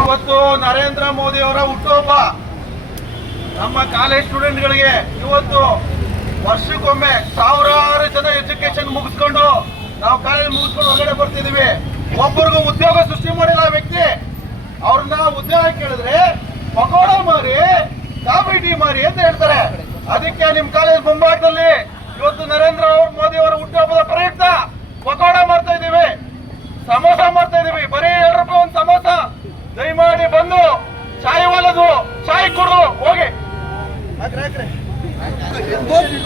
ಇವತ್ತು ನರೇಂದ್ರ ಮೋದಿ ಅವರ ಹುಟ್ಟುಹಬ್ಬ ನಮ್ಮ ಕಾಲೇಜ್ ಸ್ಟೂಡೆಂಟ್ ಗಳಿಗೆ ಇವತ್ತು ವರ್ಷಕ್ಕೊಮ್ಮೆ ಸಾವಿರಾರು ಜನ ಎಜುಕೇಶನ್ ಮುಗಿಸ್ಕೊಂಡು ನಾವು ಕಾಲೇಜ್ ಮುಗಿಸ್ಕೊಂಡು ಹೊರಗಡೆ ಬರ್ತಿದೀವಿ ಒಬ್ಬರಿಗೂ ಉದ್ಯೋಗ ಸೃಷ್ಟಿ ಮಾಡಿಲ್ಲ ವ್ಯಕ್ತಿ ಅವ್ರನ್ನ ಉದ್ಯೋಗ ಕೇಳಿದ್ರೆ ಪಕೋಡ ಮಾರಿ ಕಾಮಿಡಿ ಮಾರಿ ಅಂತ ಹೇಳ್ತಾರೆ ಅದಕ್ಕೆ ನಿಮ್ಮ ಕಾಲೇಜ್ ಮುಂಭಾಗದಲ್ಲಿ ಇವತ್ತು ನರೇಂದ್ರ ಮೋದಿ ಅವರ ಹುಟ್ಟುಹಬ್ಬದ ಪ್ರಯುಕ್ತ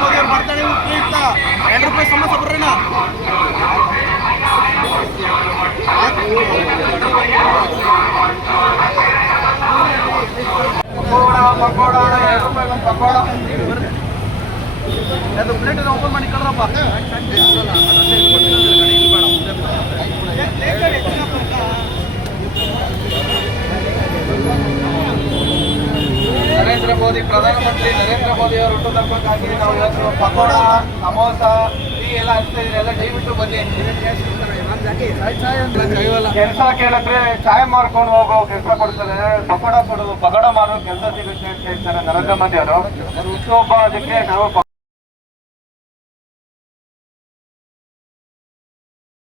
ನರೇಂದ್ರ ಮೋದಿ ಅವ್ರು ಬರ್ತಾನೆ ಉಪಯುಕ್ತ ಎರಡು ರೂಪಾಯಿ ಸಮಸ್ಯೆ ಬರ್ರೇನ ಪಕೋಡ ಪಕೋಡ ಬರ್ರಿ ಅದು ಪ್ಲೇಟ್ ಓಪನ್ ಮಾಡಿ ಕಳ್ರಪ್ಪ ಮೋದಿ ಪ್ರಧಾನಮಂತ್ರಿ ನರೇಂದ್ರ ಮೋದಿ ಅವರು ತರ್ಕಾರಿ ನಾವು ಎಲ್ಲ ಪಕೋಡಾ ಸಮೋಸಾ ಈ ಎಲ್ಲ ಟೀ ವಿಟ್ಟು ಬನ್ನಿ ಚಾಯ್ ಬನ್ನಿ ಕೆಲಸ ಕೇಳಿದ್ರೆ ಚಾಯ್ ಮಾಡ್ಕೊಂಡು ಹೋಗೋ ಕೆಲಸ ಕೊಡ್ತಾರೆ ಪಕೋಡ ಕೊಡೋದು ಪಕೋಡ ಮಾಡೋ ಕೆಲಸ ಸಿಗುತ್ತೆ ಅಂತ ಹೇಳ್ತಾರೆ ನರೇಂದ್ರ ಮೋದಿ ಅವರು ಅದಕ್ಕೆ